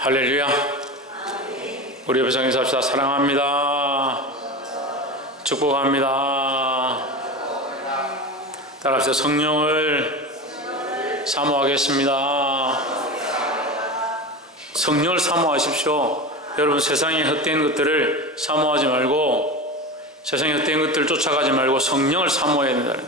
할렐루야. 우리 옆에 성에서 합시다. 사랑합니다. 축복합니다. 따라합시다. 성령을 사모하겠습니다. 성령을 사모하십시오. 여러분, 세상의 헛된 것들을 사모하지 말고, 세상의 헛된 것들을 쫓아가지 말고 성령을 사모해야 된다.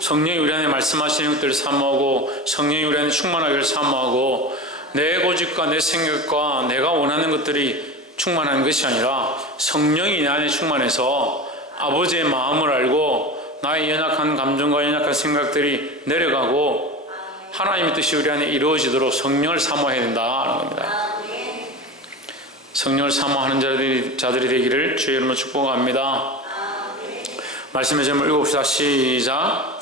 성령이 우리 안에 말씀하시는 것들을 사모하고, 성령이 우리 안에 충만하기를 사모하고, 내 고집과 내 생각과 내가 원하는 것들이 충만한 것이 아니라 성령이 내 안에 충만해서 아버지의 마음을 알고 나의 연약한 감정과 연약한 생각들이 내려가고 하나님의 뜻이 우리 안에 이루어지도록 성령을 사모해야 된다는 겁니다. 성령을 사모하는 자들이 되기를 주의 이름으로 축복합니다. 말씀의 제목 읽어봅시다. 시작.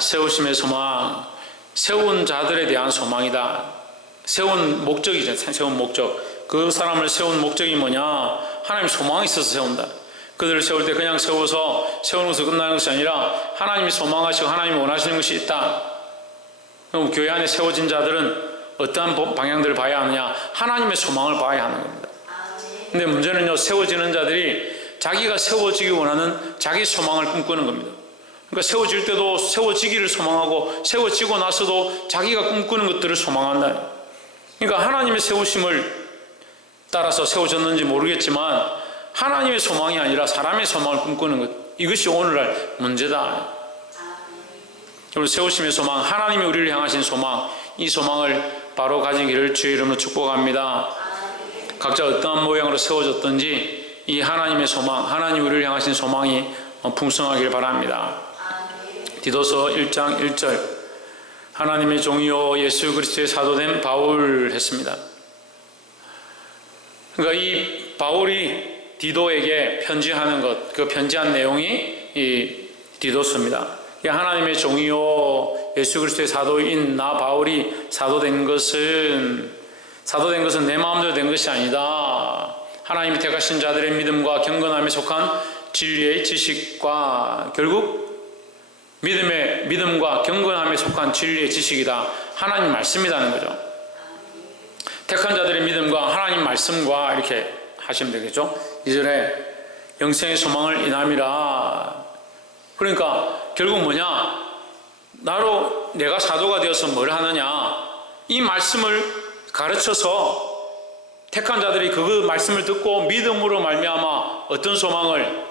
세우심의 소망. 세운 자들에 대한 소망이다. 세운 목적이죠. 세운 목적. 그 사람을 세운 목적이 뭐냐? 하나님 소망이 있어서 세운다. 그들을 세울 때 그냥 세워서 세우는 것으로 끝나는 것이 아니라 하나님이 소망하시고 하나님이 원하시는 것이 있다. 그럼 교회 안에 세워진 자들은 어떠한 방향들을 봐야 하느냐? 하나님의 소망을 봐야 하는 겁니다. 근데 문제는요, 세워지는 자들이 자기가 세워지기 원하는 자기 소망을 꿈꾸는 겁니다. 그러니까 세워질 때도 세워지기를 소망하고 세워지고 나서도 자기가 꿈꾸는 것들을 소망한다. 그러니까 하나님의 세우심을 따라서 세워졌는지 모르겠지만 하나님의 소망이 아니라 사람의 소망을 꿈꾸는 것, 이것이 오늘날 문제다. 여러분, 세우심의 소망, 하나님이 우리를 향하신 소망, 이 소망을 바로 가지기를 주의 이름으로 축복합니다. 각자 어떠한 모양으로 세워졌든지 이 하나님의 소망, 하나님 우리를 향하신 소망이 풍성하길 바랍니다. 디도서 1장 1절, 하나님의 종이요 예수 그리스도의 사도된 바울 했습니다. 그러니까 이 바울이 디도에게 편지하는 것, 그 편지한 내용이 이 디도서입니다. 하나님의 종이요 예수 그리스도의 사도인 나 바울이 사도된 것은 내 마음대로 된 것이 아니다. 하나님이 택하신 자들의 믿음과 경건함에 속한 진리의 지식과, 결국 믿음과 경건함에 속한 진리의 지식이다. 하나님 말씀이라는 거죠. 택한 자들의 믿음과 하나님 말씀과 이렇게 하시면 되겠죠. 2절에 영생의 소망을 인함이라. 그러니까 결국 뭐냐? 나로 내가 사도가 되어서 뭘 하느냐? 이 말씀을 가르쳐서 택한 자들이 그 말씀을 듣고 믿음으로 말미암아 어떤 소망을,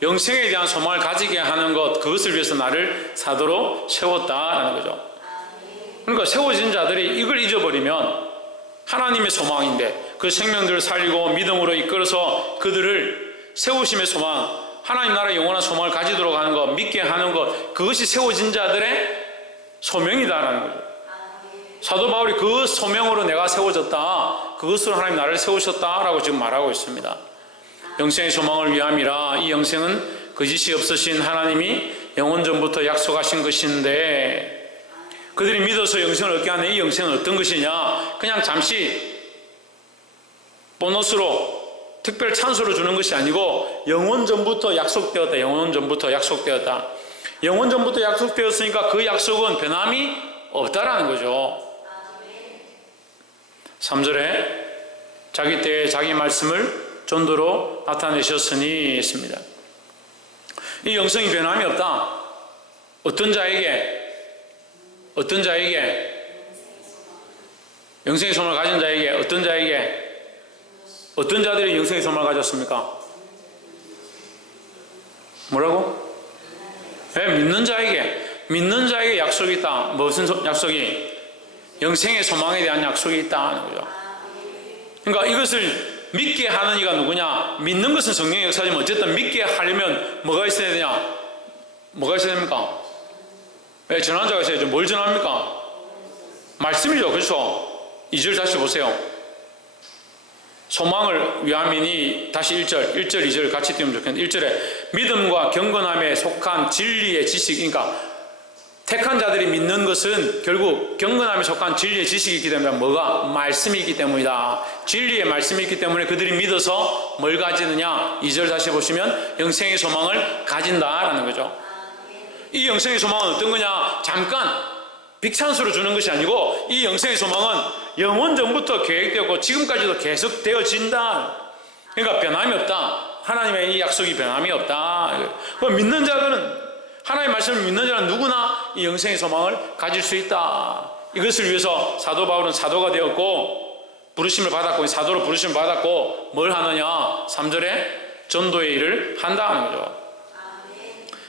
영생에 대한 소망을 가지게 하는 것, 그것을 위해서 나를 사도로 세웠다라는 거죠. 그러니까 세워진 자들이 이걸 잊어버리면 하나님의 소망인데 그 생명들을 살리고 믿음으로 이끌어서 그들을 세우심의 소망, 하나님 나라의 영원한 소망을 가지도록 하는 것, 믿게 하는 것, 그것이 세워진 자들의 소명이다라는 거죠. 사도 바울이 그 소명으로 내가 세워졌다, 그것으로 하나님 나를 세우셨다라고 지금 말하고 있습니다. 영생의 소망을 위함이라. 이 영생은 거짓이 없으신 하나님이 영원 전부터 약속하신 것인데, 그들이 믿어서 영생을 얻게 하는 이 영생은 어떤 것이냐? 그냥 잠시 보너스로, 특별 찬스로 주는 것이 아니고 영원 전부터 약속되었다. 영원 전부터 약속되었다. 영원 전부터 약속되었으니까 그 약속은 변함이 없다라는 거죠. 3절에 자기 때에 자기 말씀을 전도로 나타내셨으니 했습니다. 이 영성이 변함이 없다. 어떤 자에게 영생의 소망을 가진 자에게, 어떤 자들이 영생의 소망을 가졌습니까? 뭐라고? 네, 믿는 자에게 약속이 있다. 무슨 약속이? 영생의 소망에 대한 약속이 있다는 거죠. 그러니까 이것을 믿게 하는 이가 누구냐? 믿는 것은 성령의 역사지만 어쨌든 믿게 하려면 뭐가 있어야 되냐? 뭐가 있어야 됩니까? 왜 전환자가 있어야죠. 뭘 전합니까? 말씀이죠. 그렇죠? 2절 다시 보세요. 소망을 위함이니, 다시 1절, 2절 같이 띄우면 좋겠는데, 1절에 믿음과 경건함에 속한 진리의 지식, 그러니까 택한 자들이 믿는 것은 결국 경건함에 속한 진리의 지식이 있기 때문에, 뭐가? 말씀이 있기 때문이다. 진리의 말씀이 있기 때문에 그들이 믿어서 뭘 가지느냐? 2절 다시 보시면 영생의 소망을 가진다라는 거죠. 이 영생의 소망은 어떤 거냐? 잠깐 빅찬스로 주는 것이 아니고 이 영생의 소망은 영원전부터 계획되고 지금까지도 계속 되어진다. 그러니까 변함이 없다. 하나님의 이 약속이 변함이 없다. 믿는 자들은, 하나님의 말씀을 믿는 자는 누구나 이 영생의 소망을 가질 수 있다. 이것을 위해서 사도 바울은 사도가 되었고 부르심을 받았고, 사도로 부르심을 받았고 뭘 하느냐? 3절에 전도의 일을 한다 하는 거죠.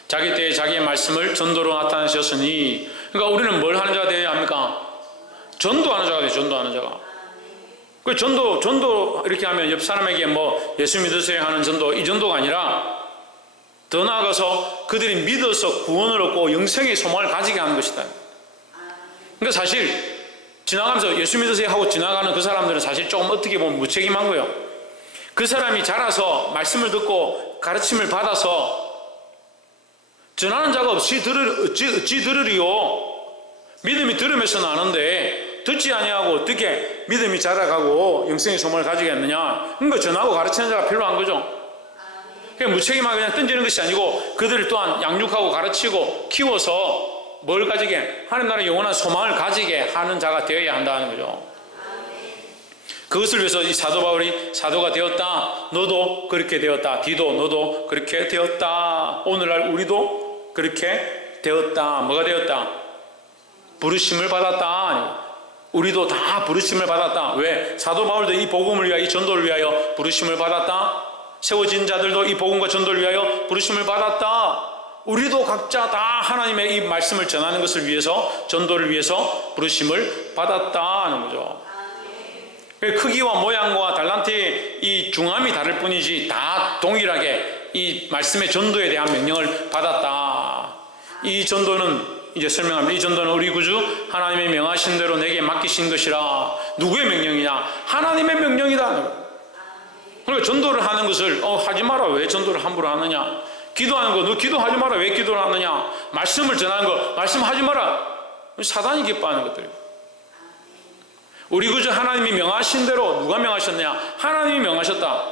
자기 때에 자기의 말씀을 전도로 나타내셨으니, 그러니까 우리는 뭘 하는 자가 되어야 합니까? 전도하는 자가 돼요. 전도하는 자가. 그 전도 이렇게 하면 옆 사람에게 뭐 예수 믿으세요 하는 전도, 이 전도가 아니라 더 나아가서 그들이 믿어서 구원을 얻고 영생의 소망을 가지게 하는 것이다. 그러니까 사실 지나가면서 예수 믿으세요 하고 지나가는 그 사람들은 사실 조금 어떻게 보면 무책임한 거예요. 그 사람이 자라서 말씀을 듣고 가르침을 받아서 전하는 자가 어찌 들으리요? 믿음이 들으면서 나는데 듣지 아니하고 어떻게 믿음이 자라가고 영생의 소망을 가지겠느냐? 그러니까 전하고 가르치는 자가 필요한 거죠. 그냥 무책임하게 그냥 던지는 것이 아니고 그들을 또한 양육하고 가르치고 키워서 뭘 가지게? 하나님 나라의 영원한 소망을 가지게 하는 자가 되어야 한다는 거죠. 그것을 위해서 이 사도 바울이 사도가 되었다. 너도 그렇게 되었다. 디도 너도 그렇게 되었다. 오늘날 우리도 그렇게 되었다. 뭐가 되었다? 부르심을 받았다. 우리도 다 부르심을 받았다. 왜? 사도 바울도 이 복음을 위하여, 이 전도를 위하여 부르심을 받았다. 세워진 자들도 이 복음과 전도를 위하여 부르심을 받았다. 우리도 각자 다 하나님의 이 말씀을 전하는 것을 위해서, 전도를 위해서 부르심을 받았다는 거죠. 크기와 모양과 달란트의 이 중함이 다를 뿐이지 다 동일하게 이 말씀의 전도에 대한 명령을 받았다. 이 전도는 이제 설명합니다. 이 전도는 우리 구주 하나님의 명하신 대로 내게 맡기신 것이라. 누구의 명령이냐? 하나님의 명령이다. 그러니까 전도를 하는 것을 하지 마라. 왜 전도를 함부로 하느냐? 기도하는 거 너 기도하지 마라. 왜 기도를 하느냐? 말씀을 전하는 거 말씀하지 마라. 사단이 기뻐하는 것들이에요. 우리 구주 하나님이 명하신 대로, 누가 명하셨느냐? 하나님이 명하셨다.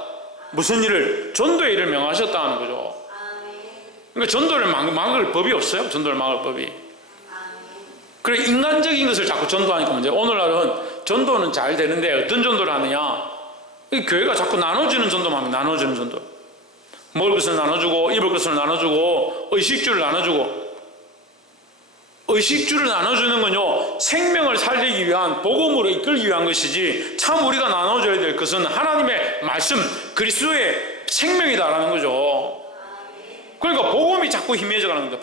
무슨 일을? 전도의 일을 명하셨다 하는 거죠. 그러니까 전도를 막을 법이 없어요. 전도를 막을 법이. 그래 인간적인 것을 자꾸 전도하니까 문제. 오늘날은 전도는 잘 되는데 어떤 전도를 하느냐? 이 교회가 자꾸 나눠주는 전도만 합니다. 나눠주는 전도. 먹을 것을 나눠주고 입을 것을 나눠주고 의식주를 나눠주고. 의식주를 나눠주는 건요, 생명을 살리기 위한, 복음으로 이끌기 위한 것이지 참 우리가 나눠줘야 될 것은 하나님의 말씀, 그리스도의 생명이다라는 거죠. 그러니까 복음이 자꾸 희미해져 가는 겁니다.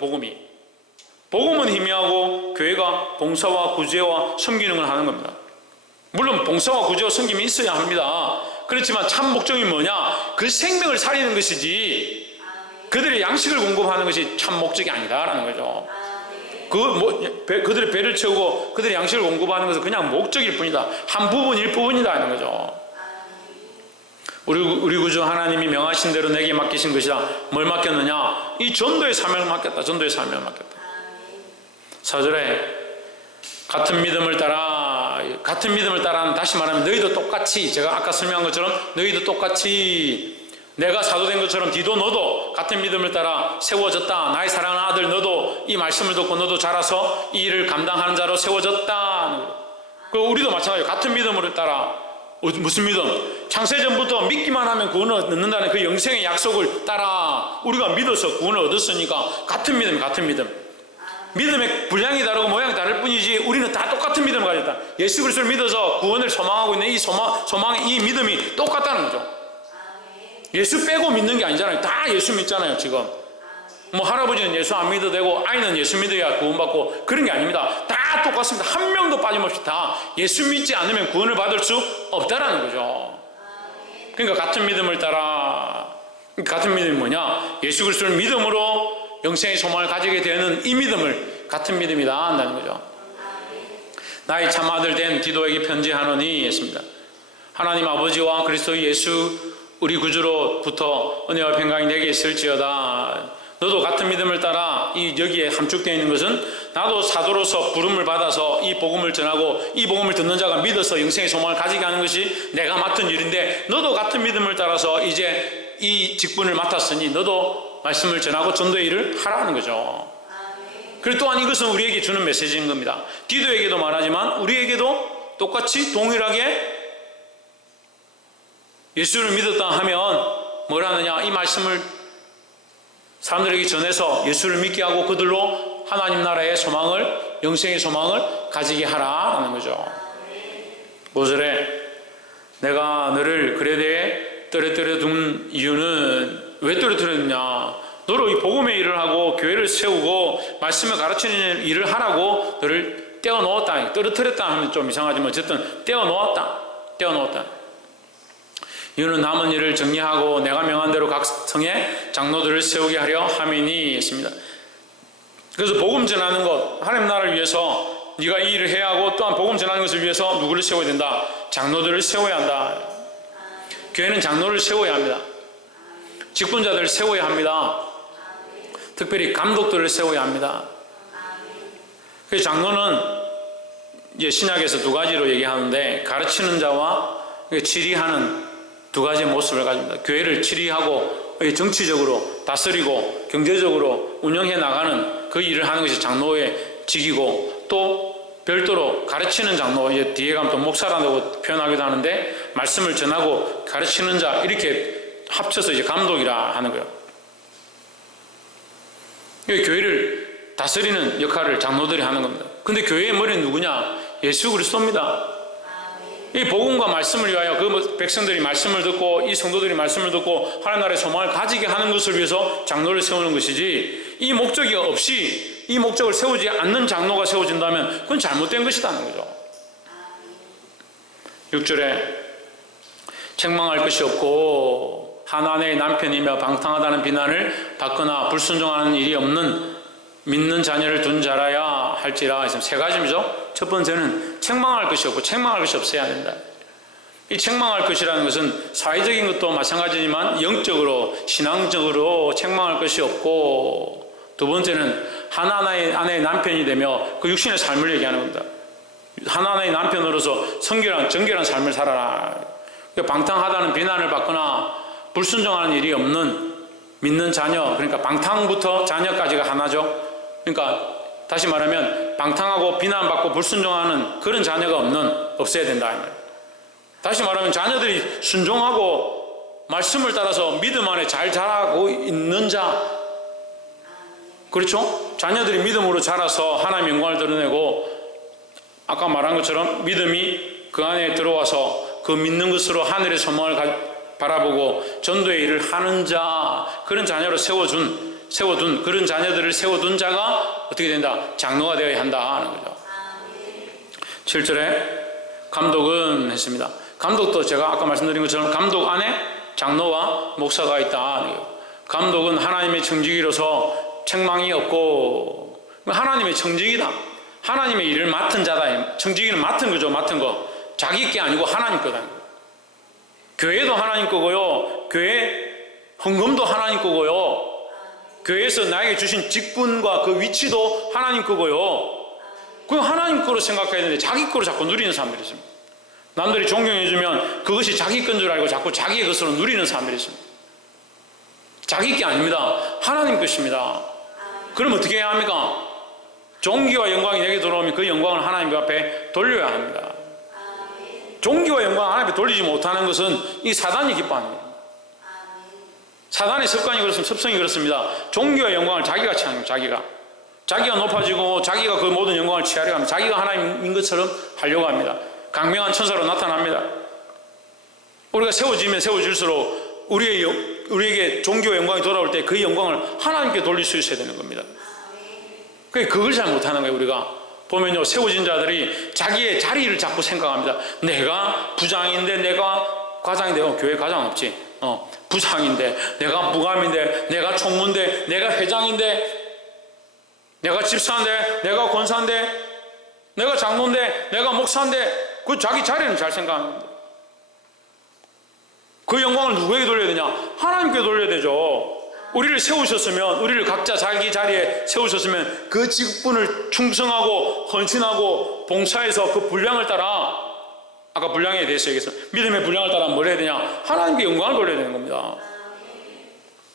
복음은 희미하고 교회가 봉사와 구제와 섬기는 걸 하는 겁니다. 물론 봉사와 구제와 섬김이 있어야 합니다. 그렇지만 참 목적이 뭐냐? 그 생명을 살리는 것이지 그들의 양식을 공급하는 것이 참 목적이 아니다라는 거죠. 그들의 배를 채우고 그들의 양식을 공급하는 것은 그냥 목적일 뿐이다. 한 부분일 뿐이다 하는 거죠. 우리 구주 하나님이 명하신 대로 내게 맡기신 것이다. 뭘 맡겼느냐? 이 전도의 사명을 맡겼다. 전도의 사명을 맡겼다. 4절에 같은 믿음을 따라 다시 말하면 너희도 똑같이, 제가 아까 설명한 것처럼 너희도 똑같이 내가 사도된 것처럼 디도 너도 같은 믿음을 따라 세워졌다. 나의 사랑하는 아들 너도 이 말씀을 듣고 너도 자라서 이 일을 감당하는 자로 세워졌다. 우리도 마찬가지로 같은 믿음을 따라. 무슨 믿음? 창세전부터 믿기만 하면 구원을 얻는다는 그 영생의 약속을 따라 우리가 믿어서 구원을 얻었으니까 같은 믿음. 믿음의 분량이 다르고 모양이 다를 뿐이지 우리는 다 똑같은 믿음을 가졌다. 예수 그리스도를 믿어서 구원을 소망하고 있는 이 소망의 이 믿음이 똑같다는 거죠. 예수 빼고 믿는 게 아니잖아요. 다 예수 믿잖아요. 지금 뭐 할아버지는 예수 안 믿어도 되고 아이는 예수 믿어야 구원받고 그런 게 아닙니다. 다 똑같습니다. 한 명도 빠짐없이 다 예수 믿지 않으면 구원을 받을 수 없다라는 거죠. 그러니까 같은 믿음을 따라. 같은 믿음이 뭐냐? 예수 그리스도를 믿음으로 영생의 소망을 가지게 되는 이 믿음을 같은 믿음이다 한다는 거죠. 나의 참 아들 된 디도에게 편지하노니 했습니다. 하나님 아버지와 그리스도 예수 우리 구주로부터 은혜와 평강이 내게 있을지어다. 너도 같은 믿음을 따라 여기에 함축되어 있는 것은 나도 사도로서 부름을 받아서 이 복음을 전하고 이 복음을 듣는 자가 믿어서 영생의 소망을 가지게 하는 것이 내가 맡은 일인데 너도 같은 믿음을 따라서 이제 이 직분을 맡았으니 너도 말씀을 전하고 전도의 일을 하라는 거죠. 그리고 또한 이것은 우리에게 주는 메시지인 겁니다. 디도에게도 말하지만 우리에게도 똑같이 동일하게 예수를 믿었다 하면 뭘 하느냐, 이 말씀을 사람들에게 전해서 예수를 믿게 하고 그들로 하나님 나라의 소망을, 영생의 소망을 가지게 하라는 거죠. 5절에 내가 너를 그레데에 떨어뜨려 둔 이유는, 왜 떨어뜨렸느냐, 너로 이 복음의 일을 하고 교회를 세우고 말씀을 가르치는 일을 하라고 너를 떼어놓았다. 떨어뜨렸다 하면 좀 이상하지만 어쨌든 떼어놓았다. 이유는 남은 일을 정리하고 내가 명한 대로 각 성에 장로들을 세우게 하려 함이니 했습니다. 그래서 복음 전하는 것, 하나님 나라를 위해서 네가 이 일을 해야 하고, 또한 복음 전하는 것을 위해서 누구를 세워야 된다? 장로들을 세워야 한다. 교회는 장로를 세워야 합니다. 직분자들을 세워야 합니다. 특별히 감독들을 세워야 합니다. 그래서 장로는 이제 신약에서 두 가지로 얘기하는데, 가르치는 자와 지리하는 두 가지 모습을 가집니다. 교회를 지리하고 정치적으로 다스리고 경제적으로 운영해 나가는 그 일을 하는 것이 장로의 직이고, 또 별도로 가르치는 장로, 이제 뒤에 가면 또 목사라고 표현하기도 하는데, 말씀을 전하고 가르치는 자, 이렇게 합쳐서 이제 감독이라 하는 거예요. 교회를 다스리는 역할을 장로들이 하는 겁니다. 근데 교회의 머리는 누구냐? 예수 그리스도입니다. 이 복음과 말씀을 위하여 그 백성들이 말씀을 듣고 이 성도들이 말씀을 듣고 하나님 나라의 소망을 가지게 하는 것을 위해서 장로를 세우는 것이지, 이 목적이 없이 이 목적을 세우지 않는 장로가 세워진다면 그건 잘못된 것이라는 거죠. 6절에 책망할 것이 없고 하나님의 남편이며 방탕하다는 비난을 받거나 불순종하는 일이 없는 믿는 자녀를 둔 자라야 할지라. 세 가지죠. 첫 번째는 책망할 것이 없고 책망할 것이 없어야 된다. 이 책망할 것이라는 것은 사회적인 것도 마찬가지지만 영적으로, 신앙적으로 책망할 것이 없고, 두 번째는 하나님의 아내의 남편이 되며 그 육신의 삶을 얘기하는 겁니다. 하나님의 남편으로서 정결한 삶을 살아라. 방탕하다는 비난을 받거나 불순종하는 일이 없는 믿는 자녀, 그러니까 방탕부터 자녀까지가 하나죠. 그러니까 다시 말하면 방탕하고 비난받고 불순종하는 그런 자녀가 없어야 된다. 다시 말하면 자녀들이 순종하고 말씀을 따라서 믿음 안에 잘 자라고 있는 자, 그렇죠? 자녀들이 믿음으로 자라서 하나님의 영광을 드러내고, 아까 말한 것처럼 믿음이 그 안에 들어와서 그 믿는 것으로 하늘의 소망을 바라보고 전도의 일을 하는 자, 그런 자녀로 세워둔 그런 자녀들을 세워둔 자가 어떻게 된다? 장로가 되어야 한다 하는 거죠. 7절에 감독은 했습니다. 감독도 제가 아까 말씀드린 것처럼 감독 안에 장로와 목사가 있다. 감독은 하나님의 청지기로서 책망이 없고, 하나님의 청지기다. 하나님의 일을 맡은 자다. 청지기는 맡은 거죠. 맡은 거. 자기 게 아니고 하나님 거다. 교회도 하나님 거고요. 교회 헌금도 하나님 거고요. 교회에서 나에게 주신 직분과 그 위치도 하나님 거고요. 그건 하나님 거로 생각해야 되는데 자기 거로 자꾸 누리는 사람들이 있습니다. 남들이 존경해주면 그것이 자기 건 줄 알고 자꾸 자기의 것으로 누리는 사람들이 있습니다. 자기 게 아닙니다. 하나님 것입니다. 그럼 어떻게 해야 합니까? 존귀와 영광이 내게 돌아오면 그 영광을 하나님 앞에 돌려야 합니다. 존귀와 영광을 하나님 앞에 돌리지 못하는 것은 이 사단이 기뻐합니다. 사단의 습관이 그렇습니다. 습성이 그렇습니다. 존귀와 영광을 자기가 취합니다. 자기가 높아지고 자기가 그 모든 영광을 취하려고 합니다. 자기가 하나님인 것처럼 하려고 합니다. 강명한 천사로 나타납니다. 우리가 세워지면 세워질수록 우리에게 존귀와 영광이 돌아올 때 그 영광을 하나님께 돌릴 수 있어야 되는 겁니다. 그걸 잘 못하는 거예요. 우리가 보면요, 세워진 자들이 자기의 자리를 자꾸 생각합니다. 내가 부장인데, 내가 과장인데, 교회 과장 없지. 부장인데, 내가 부감인데, 내가 총무인데, 내가 회장인데, 내가 집사인데, 내가 권사인데, 내가 장로인데, 내가 목사인데, 그 자기 자리는 잘 생각합니다. 그 영광을 누구에게 돌려야 되냐? 하나님께 돌려야 되죠. 우리를 세우셨으면, 우리를 각자 자기 자리에 세우셨으면 그 직분을 충성하고 헌신하고 봉사해서 그 분량을 따라, 아까 분량에 대해서 얘기했어요. 믿음의 분량을 따라 뭘 해야 되냐? 하나님께 영광을 돌려야 되는 겁니다.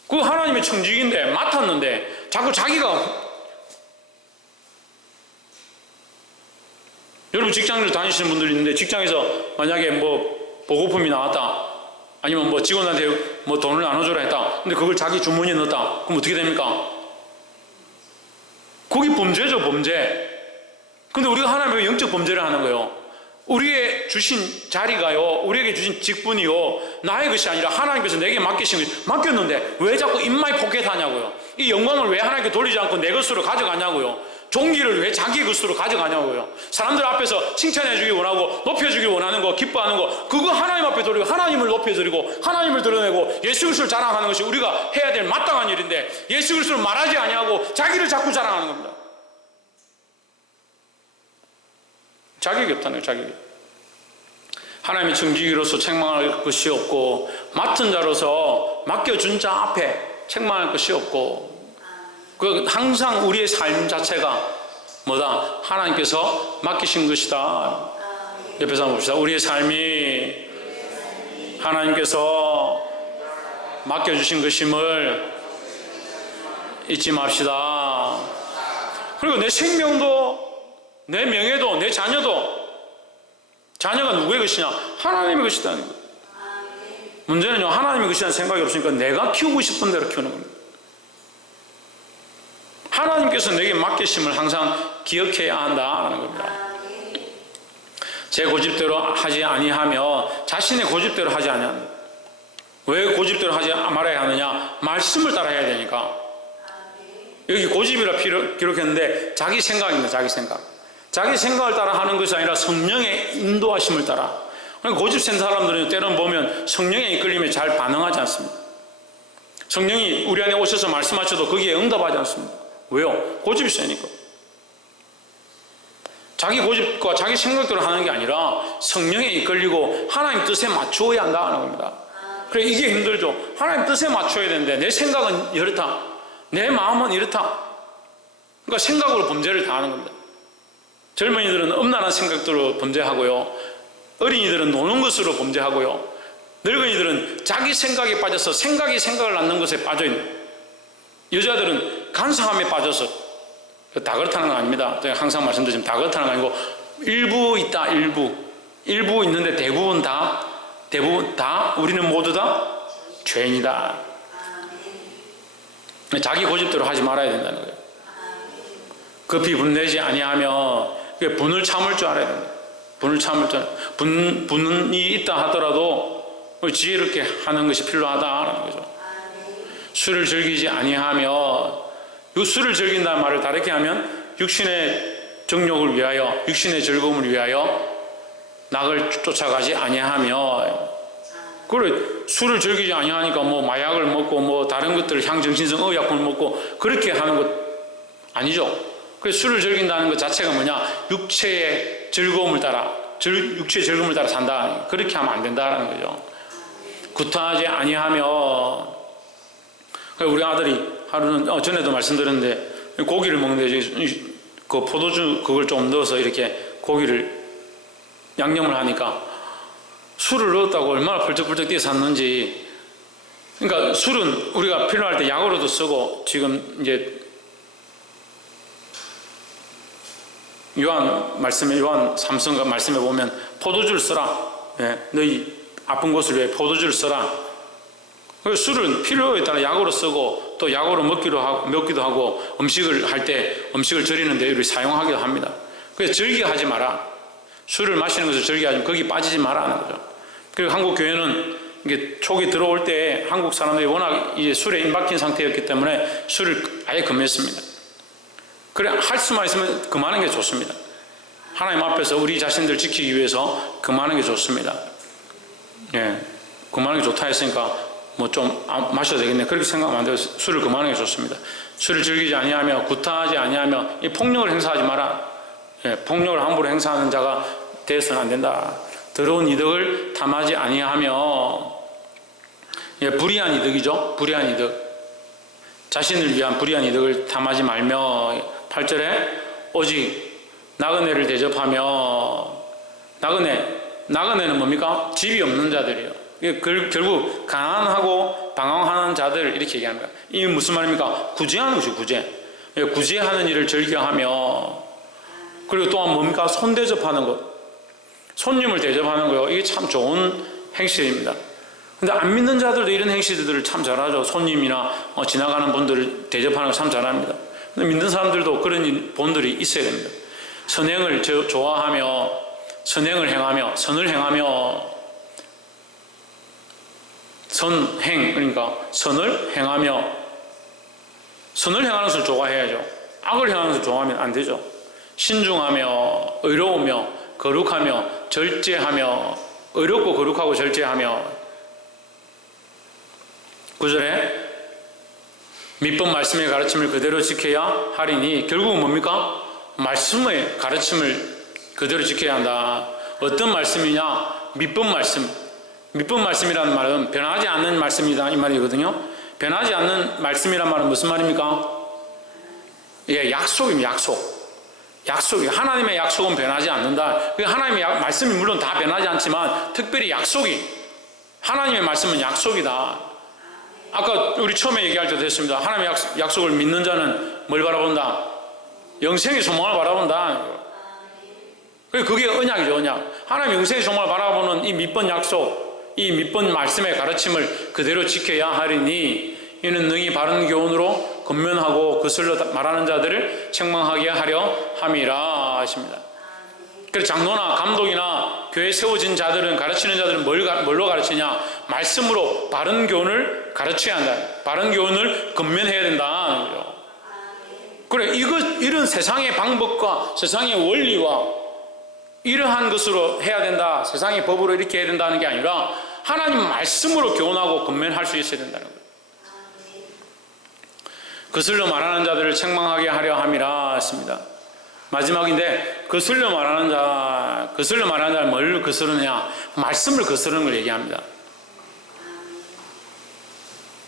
그 하나님의 청직인데, 맡았는데 자꾸 자기가 여러분 직장을 다니시는 분들이 있는데 직장에서 만약에 뭐 보고품이 나왔다, 아니면 뭐 직원한테 뭐 돈을 나눠줘라 했다. 근데 그걸 자기 주머니에 넣었다. 그럼 어떻게 됩니까? 그게 범죄죠, 범죄. 근데 우리가 하나님의 영적 범죄를 하는 거예요. 우리의 주신 자리가요, 우리에게 주신 직분이요, 나의 것이 아니라 하나님께서 내게 맡기신 것이, 맡겼는데 왜 자꾸 인마이 포켓하냐고요. 이 영광을 왜 하나님께 돌리지 않고 내 것으로 가져가냐고요. 종기를 왜 자기 것으로 가져가냐고요. 사람들 앞에서 칭찬해주기 원하고 높여주기 원하는 거, 기뻐하는 거, 그거 하나님 앞에 돌리고 하나님을 높여드리고 하나님을 드러내고 예수 그리스도를 자랑하는 것이 우리가 해야 될 마땅한 일인데, 예수 그리스도를 말하지 아니하고 자기를 자꾸 자랑하는 겁니다. 자격이 없다는 거예요. 자격이. 하나님의 청지기로서 책망할 것이 없고, 맡은 자로서 맡겨준 자 앞에 책망할 것이 없고, 그 항상 우리의 삶 자체가 뭐다? 하나님께서 맡기신 것이다. 옆에서 한번 봅시다. 우리의 삶이 하나님께서 맡겨주신 것임을 잊지 맙시다. 그리고 내 생명도, 내 명예도, 내 자녀도, 자녀가 누구의 것이냐? 하나님의 것이다는 거예요. 문제는요, 하나님의 것이라는 생각이 없으니까 내가 키우고 싶은 대로 키우는 겁니다. 하나님께서 내게 맡기심을 항상 기억해야 한다는 겁니다. 제 고집대로 하지 아니하며 자신의 고집대로 하지 아니하는. 왜 고집대로 하지 말아야 하느냐? 말씀을 따라야 되니까. 여기 고집이라 기록했는데 자기 생각입니다. 자기 생각. 자기 생각을 따라 하는 것이 아니라 성령의 인도하심을 따라. 고집 센 사람들은 때로는 보면 성령의 이끌림에 잘 반응하지 않습니다. 성령이 우리 안에 오셔서 말씀하셔도 거기에 응답하지 않습니다. 왜요? 고집이 세니까. 자기 고집과 자기 생각대로 하는 게 아니라 성령에 이끌리고 하나님 뜻에 맞추어야 한다는 겁니다. 그래, 이게 힘들죠. 하나님 뜻에 맞춰야 되는데 내 생각은 이렇다, 내 마음은 이렇다. 그러니까 생각으로 범죄를 다 하는 겁니다. 젊은이들은 음란한 생각대로 범죄하고요, 어린이들은 노는 것으로 범죄하고요, 늙은이들은 자기 생각에 빠져서 생각이 생각을 낳는 것에 빠져있는, 여자들은 간사함에 빠져서, 다 그렇다는 건 아닙니다. 제가 항상 말씀드리지만 다 그렇다는 건 아니고, 일부 있다. 일부 있는데 대부분 다 우리는 모두 다 죄인이다. 자기 고집대로 하지 말아야 된다는 거예요. 급히 분내지 아니하며 분을 참을 줄 알아야 됩니다. 분을 참을 줄, 분이 있다 하더라도 지혜롭게 하는 것이 필요하다는 거죠. 술을 즐기지 아니하며, 이 술을 즐긴다는 말을 다르게 하면 육신의 정욕을 위하여, 육신의 즐거움을 위하여 낙을 쫓아가지 아니하며. 그래, 술을 즐기지 아니하니까 뭐 마약을 먹고 뭐 다른 것들, 향정신성 의약품을 먹고 그렇게 하는 것 아니죠. 그래서 술을 즐긴다는 것 자체가 뭐냐? 육체의 즐거움을 따라, 육체의 즐거움을 따라 산다. 그렇게 하면 안 된다는 거죠. 구타하지 아니하며. 우리 아들이 하루는, 전에도 말씀드렸는데, 고기를 먹는데 그 포도주 그걸 좀 넣어서 이렇게 고기를 양념을 하니까 술을 넣었다고 얼마나 펄쩍펄쩍 뛰어 샀는지. 그러니까 술은 우리가 필요할 때 약으로도 쓰고, 지금 이제 요한 3서가 말씀에 보면 포도주를 써라. 예, 너희 아픈 곳을 위해 포도주를 써라. 술은 필요에 따라 약으로 쓰고, 또 약으로 먹기도 하고, 음식을 할 때 음식을 절이는 데 우리 사용하기도 합니다. 그래서 즐겨하지 마라. 술을 마시는 것을 즐겨하지, 거기 빠지지 마라 하는 거죠. 그리고 한국 교회는 이게 초기 들어올 때 한국 사람들이 워낙 이제 술에 임박힌 상태였기 때문에 술을 아예 금했습니다. 그래, 할 수만 있으면 금하는 게 좋습니다. 하나님 앞에서 우리 자신들 지키기 위해서 금하는 게 좋습니다. 예, 금하는 게 좋다 했으니까 뭐 좀 마셔도 되겠네, 그렇게 생각하면 안 돼요. 술을 그만하는 게 좋습니다. 술을 즐기지 아니하며, 구타하지 아니하며, 이 폭력을 행사하지 마라. 예, 폭력을 함부로 행사하는 자가 되어서는 안 된다. 더러운 이득을 탐하지 아니하며. 예, 불의한 이득이죠. 불의한 이득. 자신을 위한 불의한 이득을 탐하지 말며. 8절에 오직 나그네를 대접하며. 나그네는 뭡니까? 집이 없는 자들이에요. 결국 가난하고 방황하는 자들, 이렇게 얘기합니다. 이게 무슨 말입니까? 구제하는 것이죠. 구제하는 일을 즐겨하며. 그리고 또한 뭡니까? 손 대접하는 것. 손님을 대접하는 거요. 이게 참 좋은 행실입니다. 근데 안 믿는 자들도 이런 행실들을 참 잘하죠. 손님이나 지나가는 분들을 대접하는 거 참 잘합니다. 근데 믿는 사람들도 그런 본들이 있어야 됩니다. 선행을 좋아하며, 선행을 행하며, 선을 행하며, 선행, 그러니까 선을 행하며, 선을 행하는 것을 좋아해야죠. 악을 행하는 것을 좋아하면 안 되죠. 신중하며, 의로우며, 거룩하며, 절제하며, 의롭고 거룩하고 절제하며. 9절에 밑본 말씀의 가르침을 그대로 지켜야 하리니, 결국은 뭡니까? 말씀의 가르침을 그대로 지켜야 한다. 어떤 말씀이냐? 밑본 말씀. 밑본 말씀이라는 말은 변하지 않는 말씀이다 이 말이거든요. 변하지 않는 말씀이란 말은 무슨 말입니까? 예, 약속입니다. 약속이 하나님의 약속은 변하지 않는다. 하나님의 말씀이 물론 다 변하지 않지만 특별히 약속이, 하나님의 말씀은 약속이다. 아까 우리 처음에 얘기할 때도 했습니다. 하나님의 약속을 믿는 자는 뭘 바라본다? 영생의 소망을 바라본다. 그게 언약이죠, 언약. 하나님 영생의 소망을 바라보는 이 밑번 약속, 이 밑번 말씀의 가르침을 그대로 지켜야 하리니, 이는 능히 바른 교훈으로 권면하고 거슬러 말하는 자들을 책망하게 하려 함이라 하십니다. 그래서 장로나 감독이나 교회에 세워진 자들은, 가르치는 자들은 뭘로 가르치냐? 말씀으로 바른 교훈을 가르쳐야 한다. 바른 교훈을 권면해야 된다는 거죠. 그래, 이런 세상의 방법과 세상의 원리와 이러한 것으로 해야 된다, 세상의 법으로 이렇게 해야 된다는 게 아니라 하나님 말씀으로 교훈하고 권면할 수 있어야 된다는 거예요. 거슬러 말하는 자들을 책망하게 하려 함이라 했습니다. 마지막인데, 거슬러 말하는 자는 뭘 거스르느냐? 말씀을 거스르는 걸 얘기합니다.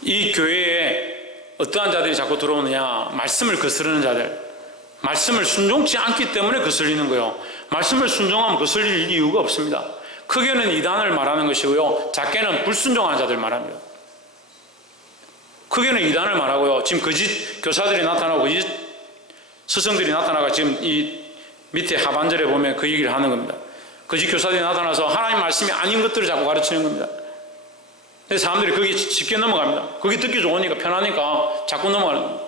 이 교회에 어떠한 자들이 자꾸 들어오느냐? 말씀을 거스르는 자들. 말씀을 순종치 않기 때문에 거슬리는 거예요. 말씀을 순종하면 거슬릴 이유가 없습니다. 크게는 이단을 말하는 것이고요, 작게는 불순종하는 자들 말합니다. 크게는 이단을 말하고요, 지금 거짓 교사들이 나타나고 거짓 스승들이 나타나가 지금 이 밑에 하반절에 보면 그 얘기를 하는 겁니다. 거짓 교사들이 나타나서 하나님 말씀이 아닌 것들을 자꾸 가르치는 겁니다. 근데 사람들이 거기 쉽게 넘어갑니다. 거기 듣기 좋으니까, 편하니까 자꾸 넘어가는 겁니다.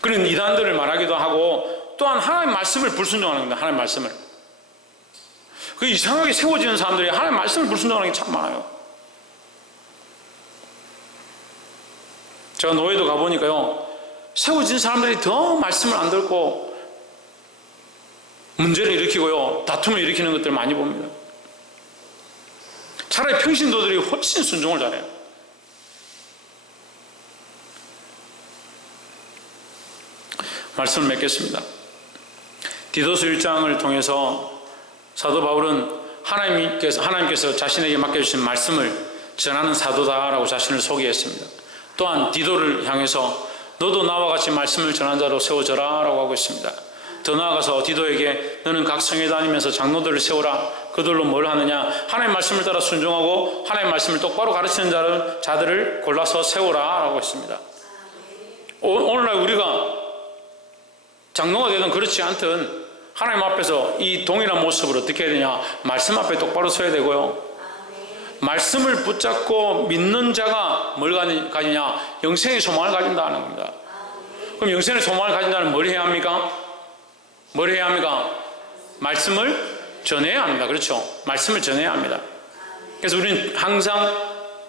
그런 이단들을 말하기도 하고, 또한 하나님 말씀을 불순종하는 겁니다. 하나님 말씀을. 그 이상하게 세워지는 사람들이 하나님 말씀을 불순종하는 게 참 많아요. 제가 노예도 가보니까요, 세워진 사람들이 더 말씀을 안 듣고 문제를 일으키고요, 다툼을 일으키는 것들을 많이 봅니다. 차라리 평신도들이 훨씬 순종을 잘해요. 말씀을 맺겠습니다. 디도서 1장을 통해서 사도 바울은 하나님께서 자신에게 맡겨주신 말씀을 전하는 사도다라고 자신을 소개했습니다. 또한 디도를 향해서 너도 나와 같이 말씀을 전한 자로 세워져라 라고 하고 있습니다. 더 나아가서 디도에게 너는 각 성에 다니면서 장로들을 세우라. 그들로 뭘 하느냐? 하나님 말씀을 따라 순종하고 하나님 말씀을 똑바로 가르치는 자들을 골라서 세우라 라고 했습니다. 오늘날 우리가 장로가 되든 그렇지 않든 하나님 앞에서 이 동일한 모습을 어떻게 해야 되냐? 말씀 앞에 똑바로 서야 되고요, 말씀을 붙잡고 믿는 자가 뭘 가지냐? 영생의 소망을 가진다는 겁니다. 그럼 영생의 소망을 가진 자는 뭘 해야 합니까? 뭘 해야 합니까? 말씀을 전해야 합니다. 그렇죠? 말씀을 전해야 합니다. 그래서 우리는 항상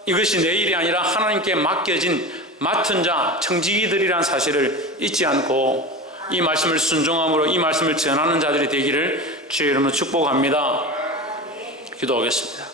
이것이 내 일이 아니라 하나님께 맡은 자, 청지기들이라는 사실을 잊지 않고 이 말씀을 순종함으로 이 말씀을 전하는 자들이 되기를 주의 이름으로 축복합니다. 기도하겠습니다.